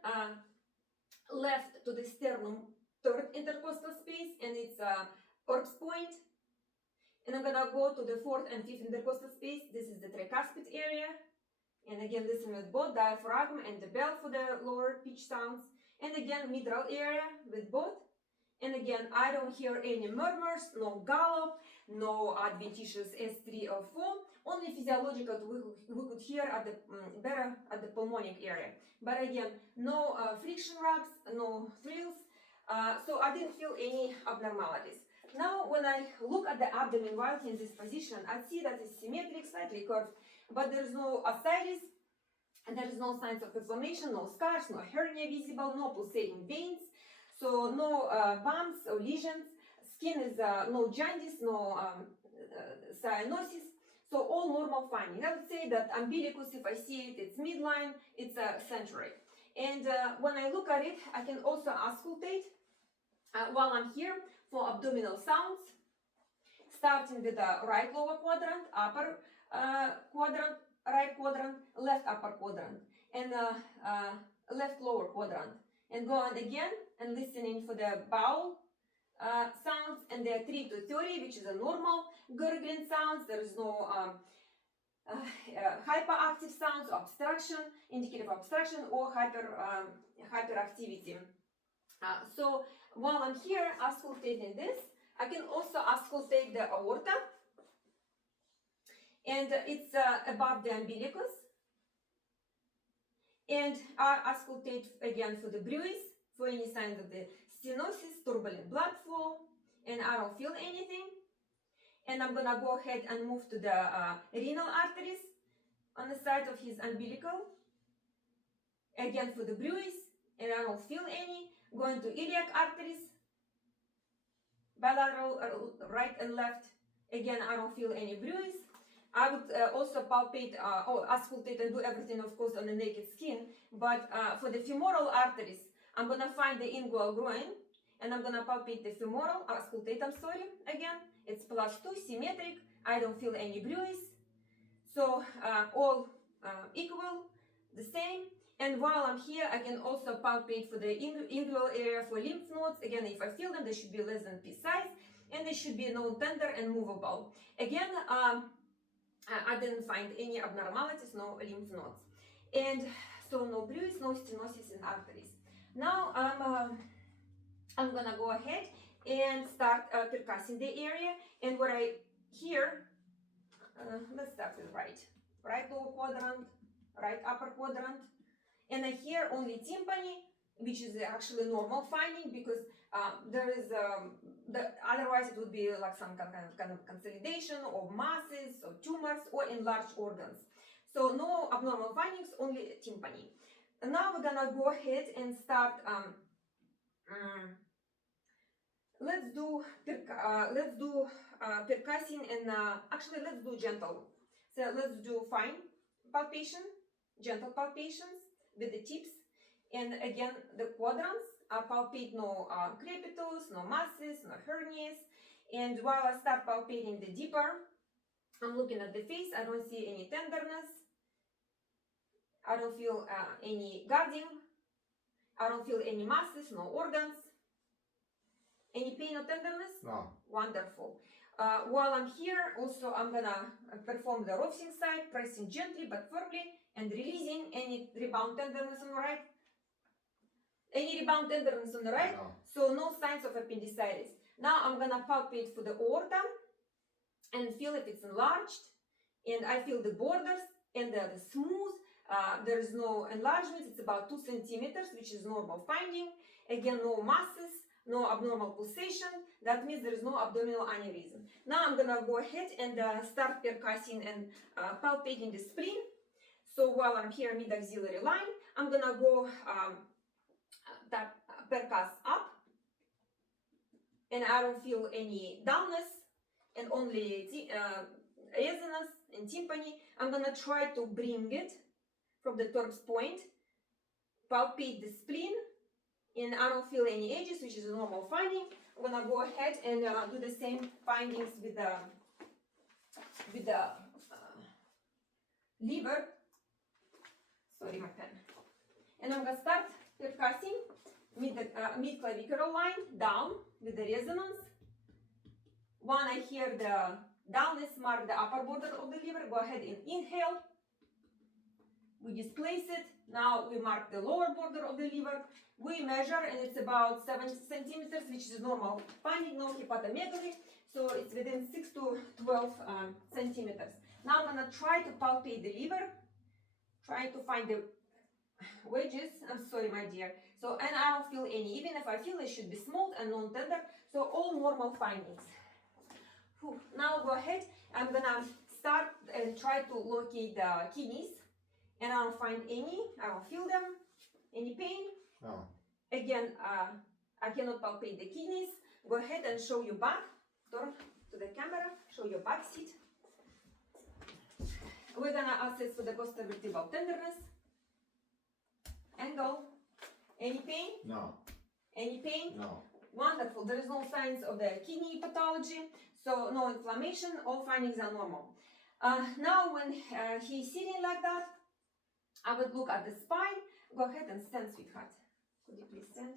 left to the sternum, third intercostal space, and it's Erb's point. And I'm gonna go to the fourth and fifth intercostal space. This is the tricuspid area. And again, listen with both diaphragm and the bell for the lower pitch sounds. And again, mitral area with both. And again, I don't hear any murmurs, no gallop, no adventitious S3 or 4. Only physiological we could hear at the better at the pulmonic area. But again, no friction rubs, no thrills. So I didn't feel any abnormalities. Now, when I look at the abdomen while in this position, I see that it's symmetric, slightly curved, but there is no ascites, and there is no signs of inflammation, no scars, no hernia visible, no pulsating veins, so no bumps or lesions. Skin is no jaundice, no cyanosis, so all normal findings. I would say that umbilicus, if I see it, it's midline, it's centroid. And when I look at it, I can also auscultate while I'm here for abdominal sounds, starting with the right lower quadrant, upper quadrant, right quadrant, left upper quadrant, and left lower quadrant. And go on again and listening for the bowel sounds, and they are 3 to 30, which is a normal gurgling sounds. There is no hyperactive sounds, obstruction, indicative of obstruction, or hyperactivity. So while I'm here auscultating this, I can also auscultate the aorta, and it's above the umbilicus. And I auscultate again for the bruise, for any signs of the stenosis, turbulent blood flow, and I don't feel anything. And I'm gonna go ahead and move to the renal arteries on the side of his umbilical. Again for the bruise, and I don't feel any. Going to iliac arteries, bilateral right and left. Again, I don't feel any bruise. I would also palpate or auscultate and do everything, of course, on the naked skin. But for the femoral arteries, I'm gonna find the inguinal groin, and I'm gonna palpate the femoral, auscultate, I'm sorry, again. It's +2, symmetric. I don't feel any bruise. So all equal, the same. And while I'm here, I can also palpate for the individual area for lymph nodes. Again, if I feel them, they should be less than pea size, and they should be non-tender and movable. Again, I didn't find any abnormalities, no lymph nodes. And so no bruise, no stenosis in arteries. Now I'm gonna go ahead and start percussing the area. And what I hear, let's start with right lower quadrant, right upper quadrant. And I hear only tympani, which is actually normal finding because there is otherwise it would be like some kind of consolidation of masses or tumors or enlarged organs. So no abnormal findings, only tympani. And now we're gonna go ahead and start. Let's do percussing and actually let's do gentle. So let's do fine palpation, gentle palpations with the tips, and again the quadrants. Palpate no crepitus, no masses, no hernias. And while I start palpating the deeper, I'm looking at the face. I don't see any tenderness. I don't feel any guarding. I don't feel any masses, no organs. Any pain or tenderness? No. Wonderful. While I'm here, also I'm gonna perform the Rovsing side, pressing gently but firmly and releasing any rebound tenderness on the right. Any rebound tenderness on the right? No. So no signs of appendicitis. Now I'm gonna palpate for the aorta and feel if it's enlarged. And I feel the borders and the smooth. There is no enlargement. It's about 2 centimeters, which is normal finding. Again, no masses. No abnormal pulsation. That means there is no abdominal aneurysm. Now I'm gonna go ahead and start percussing and palpating the spleen. So while I'm here mid-axillary line, I'm gonna go percuss up, and I don't feel any dullness and only resonance and tympani. I'm gonna try to bring it from the Torps point, palpate the spleen. And I don't feel any edges, which is a normal finding. I'm gonna go ahead and do the same findings with the liver. Sorry, my pen. And I'm gonna start percussing mid-clavicular line down with the resonance. When I hear the dullness mark the upper border of the liver, go ahead and inhale. We displace it. Now we mark the lower border of the liver. We measure, and it's about 7 centimeters, which is normal finding, no hepatomegaly. So it's within 6 to 12 centimeters. Now I'm gonna try to palpate the liver, trying to find the wedges. I'm sorry, my dear. So, and I don't feel any. Even if I feel, it should be small and non-tender. So all normal findings. Whew. Now go ahead. I'm gonna start and try to locate the kidneys. And I don't find any. I don't feel them. Any pain? No. Again, I cannot palpate the kidneys. Go ahead and show your back. Turn to the camera. Show your back seat. We're gonna assess for the costovertebral tenderness. Angle. Any pain? No. Any pain? No. Wonderful. There is no signs of the kidney pathology, so no inflammation. All findings are normal. Now, when he's sitting like that, I would look at the spine. Go ahead and stand, sweetheart. Could you please stand?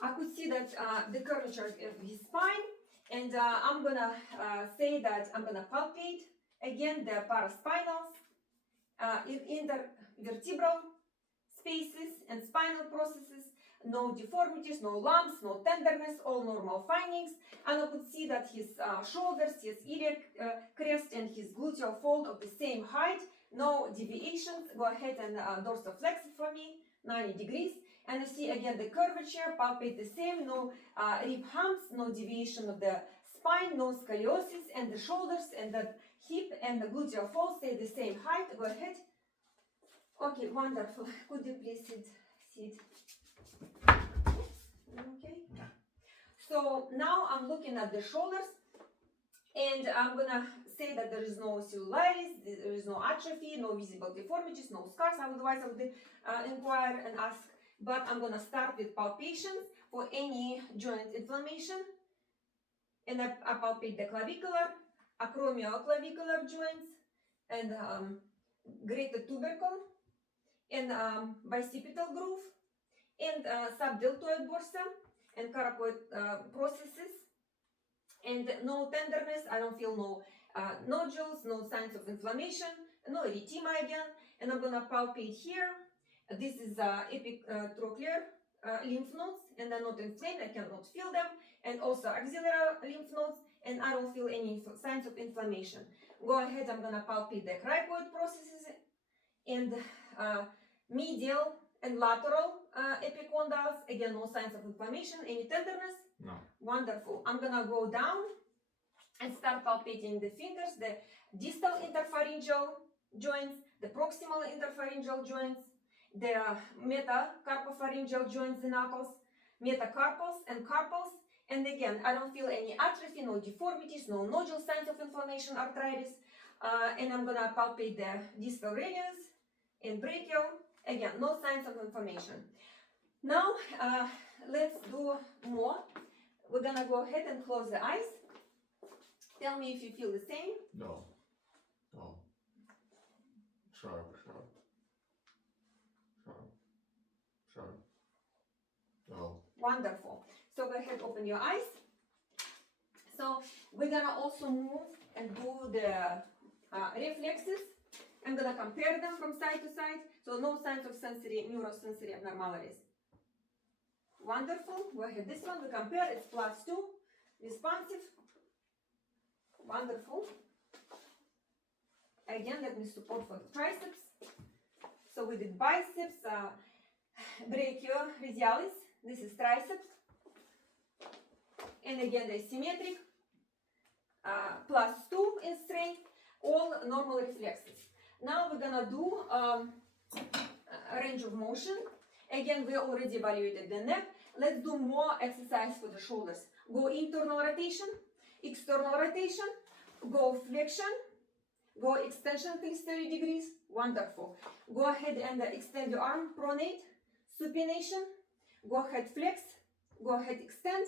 I could see that the curvature of his spine, and I'm gonna say that I'm gonna palpate again the paraspinals, intervertebral spaces and spinal processes. No deformities, no lumps, no tenderness, all normal findings. And I could see that his shoulders, his iliac crest, and his gluteal fold of the same height. No deviations. Go ahead and dorsiflex it for me, 90 degrees. And you see again the curvature, palpate the same. No rib humps, no deviation of the spine, no scoliosis, and the shoulders and the hip and the gluteal fold stay the same height. Go ahead. Okay, wonderful. Could you please sit? Okay. So now I'm looking at the shoulders, and I'm gonna say that there is no cellulitis, there is no atrophy, no visible deformities, no scars. Otherwise, I would inquire and ask. But I'm gonna start with palpations for any joint inflammation, and I palpate the clavicular, acromioclavicular joints, and greater tubercle, and bicipital groove, and subdeltoid bursa, and coracoid processes, and no tenderness. I don't feel no nodules, no signs of inflammation, no erythema again. And I'm gonna palpate here. This is epitrochlear lymph nodes, and they're not inflamed. I cannot feel them, and also axillary lymph nodes, and I don't feel any signs of inflammation. Go ahead. I'm gonna palpate the cricoid processes and medial and lateral epicondyles. Again, no signs of inflammation. Any tenderness? No. Wonderful. I'm gonna go down and start palpating the fingers, the distal interpharyngeal joints, the proximal interpharyngeal joints, the metacarpopharyngeal joints, the knuckles, metacarpals and carpals. And again, I don't feel any atrophy, no deformities, no nodule signs of inflammation, arthritis. And I'm gonna palpate the distal radius and brachial. Again, no signs of inflammation. Now, let's do more. We're gonna go ahead and close the eyes. Tell me if you feel the same. No. No. Sharp, sharp. Sharp. Sharp. No. Wonderful. So go ahead, open your eyes. So we're gonna also move and do the reflexes. I'm gonna compare them from side to side. So no signs of neurosensory abnormalities. Wonderful. Go ahead. This one we compare. It's +2. Responsive. Wonderful. Again, let me support for triceps. So we did biceps, brachioradialis. This is triceps. And again, the symmetric. +2 in strength. All normal reflexes. Now we're gonna do range of motion. Again, we already evaluated the neck. Let's do more exercise for the shoulders. Go internal rotation, external rotation, go flexion, go extension 30 degrees. Wonderful. Go ahead and extend your arm, pronate, supination. Go ahead, flex. Go ahead, extend.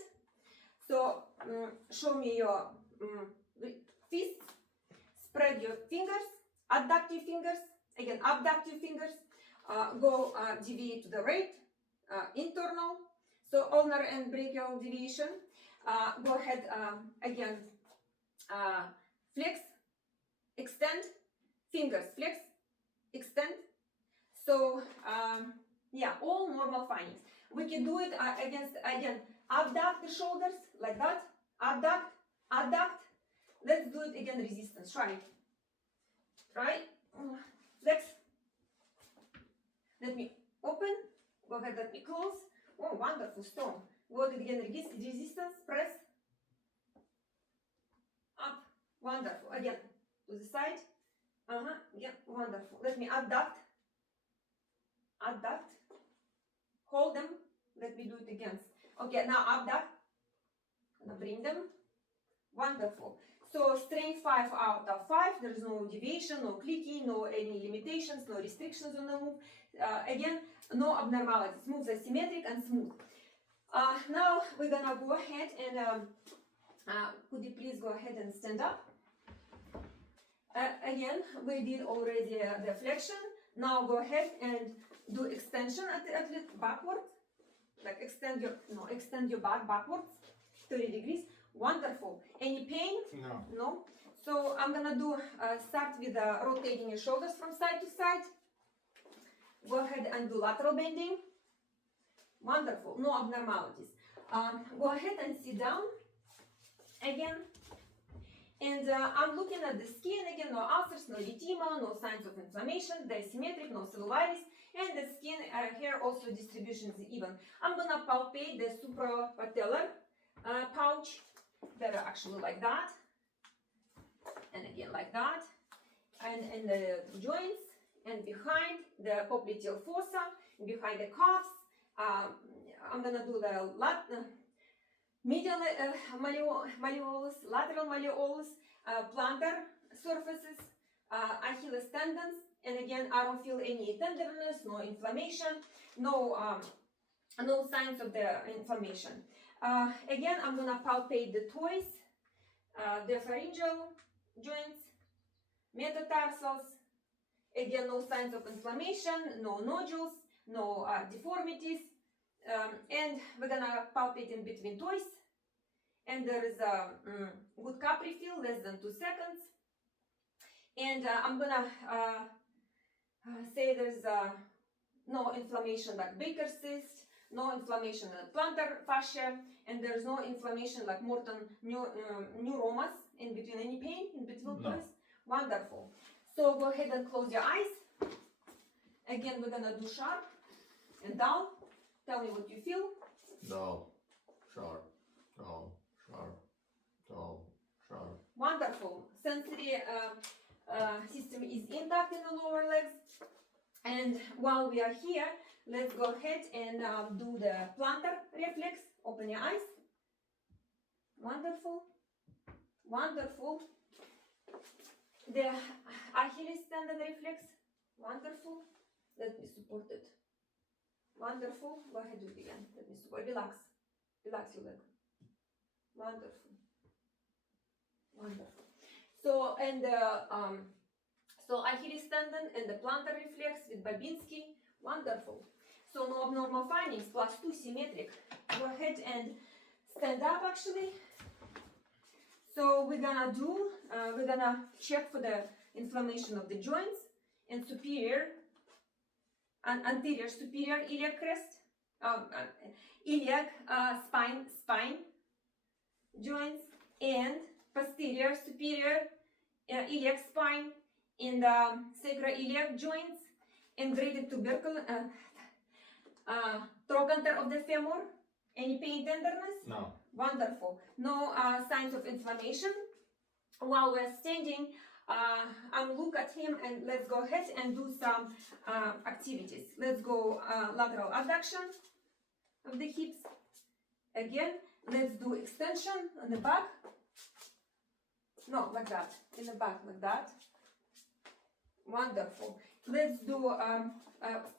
So show me your fists. Spread your fingers, adduct your fingers. Again, abduct your fingers. Go deviate to the right, internal, so ulnar and brachial deviation. Go ahead again, flex, extend, fingers, flex, extend. So yeah, all normal findings. We can do it against, again, abduct the shoulders like that, abduct, abduct. Let's do it again, resistance, try it. Try, flex. Let me open. Go ahead, let me close. Oh, wonderful, strong. Go ahead again, resistance, press. Up, wonderful. Again, to the side. Yeah, wonderful. Let me abduct. Abduct. Hold them. Let me do it again. Okay, now abduct. Gonna bring them. Wonderful. So strength 5 out of 5. There's no deviation, no clicking, no any limitations, no restrictions on the move. Again, no abnormalities. Moves are symmetric and smooth. Now we're gonna go ahead and could you please go ahead and stand up? Again, we did already the flexion. Now go ahead and do extension at the backward. Like extend your back backwards, 30 degrees. Wonderful. Any pain? No. No. So I'm gonna do start with rotating your shoulders from side to side. Go ahead and do lateral bending. Wonderful. No abnormalities. Go ahead and sit down again. And I'm looking at the skin again. No ulcers, no erythema, no signs of inflammation. They're symmetric, no cellulitis. And the skin here also distribution is even. I'm gonna palpate the suprapatellar pouch. That are actually like that, and again like that, and the joints, and behind the popliteal fossa, behind the calves. I'm gonna do the medial malleolus, lateral malleolus, plantar surfaces, Achilles tendons, and again I don't feel any tenderness, no inflammation, no signs of the inflammation. Again, I'm gonna palpate the toes, the pharyngeal joints, metatarsals. Again, no signs of inflammation, no nodules, no deformities. And we're gonna palpate in between toes. And there is a good cup refill, less than 2 seconds. And I'm gonna say there's no inflammation like Baker's cyst, no inflammation in the plantar fascia, and there's no inflammation like Morton neuromas in between, any pain in between No. toes. Wonderful. So go ahead and close your eyes. Again, we're gonna do sharp and down. Tell me what you feel. Dull, sharp, dull, sharp, dull, sharp. Wonderful. Sensory system is intact in the lower legs. And while we are here, let's go ahead and do the plantar reflex. Open your eyes. Wonderful. Wonderful. The Achilles tendon reflex. Wonderful. Let me support it. Wonderful. Go ahead, do it again. Let me support. Relax. Relax your leg. Wonderful. Wonderful. So, and so Achilles tendon and the plantar reflex with Babinski. Wonderful. So no abnormal findings, +2 symmetric. Go ahead and stand up actually. So we're gonna do, we're gonna check for the inflammation of the joints and superior and anterior superior iliac crest, iliac spine joints, and posterior superior iliac spine in the sacroiliac joints, and graded tubercle trochanter of the femur. Any pain, tenderness? No. Wonderful. No signs of inflammation. While we're standing, I'm look at him and let's go ahead and do some activities. Let's go lateral abduction of the hips. Again, let's do extension on the back. No, like that. In the back, like that. Wonderful. Let's do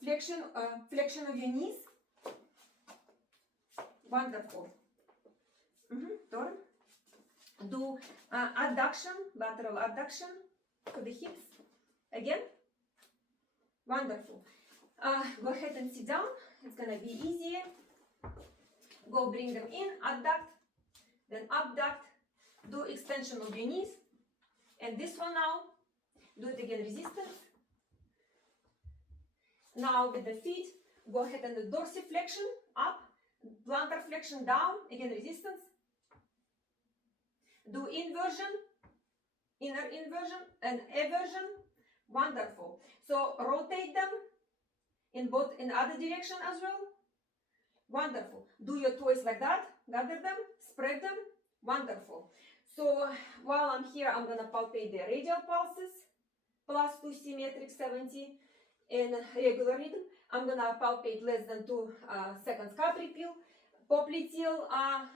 flexion of your knees. Wonderful. Turn. Do adduction, lateral adduction for the hips. Again. Wonderful. Go ahead and sit down. It's gonna be easier. Go bring them in, adduct, then abduct. Do extension of your knees. And this one now. Do it again, resistance. Now with the feet, go ahead and the dorsiflexion up, plantar flexion down, again resistance. Do inversion, inner inversion and eversion. Wonderful. So rotate them in both in other direction as well. Wonderful. Do your toes like that, gather them, spread them. Wonderful. So while I'm here, I'm gonna palpate the radial pulses, +2 symmetric 70 in regular rhythm. I'm gonna palpate less than 2 seconds cup refill. Popliteal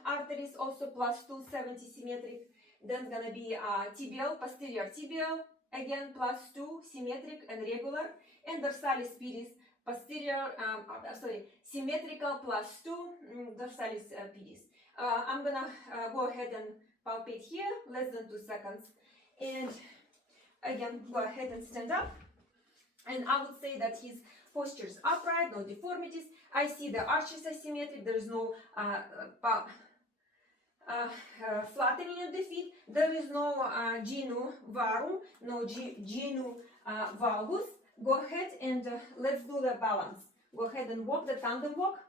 arteries also +2 70 symmetric. Then it's gonna be tibial, posterior tibial, again +2 symmetric and regular. And dorsalis pedis, posterior, symmetrical +2 dorsalis pedis. I'm gonna go ahead and palpate here, less than 2 seconds. And again, go ahead and stand up. And I would say that his posture is upright, no deformities. I see the arches are symmetric. There is no flattening of the feet. There is no genu varum, no genu valgus. Go ahead and let's do the balance. Go ahead and walk the tandem walk.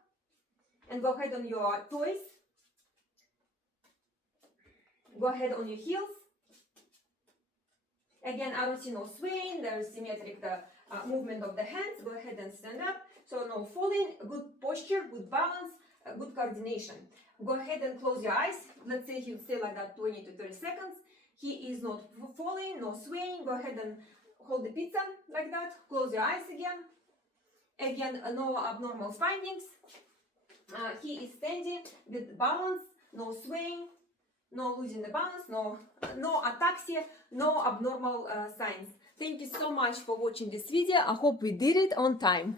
And go ahead on your toes. Go ahead on your heels. Again, I don't see no swaying. There is symmetric the movement of the hands. Go ahead and stand up. So no falling, good posture, good balance, good coordination. Go ahead and close your eyes. Let's say he'll stay like that 20 to 30 seconds. He is not falling, no swaying. Go ahead and hold the pizza like that. Close your eyes again. Again, no abnormal findings. He is standing with balance, no swaying, no losing the balance, no ataxia, no abnormal signs. Thank you so much for watching this video. I hope we did it on time.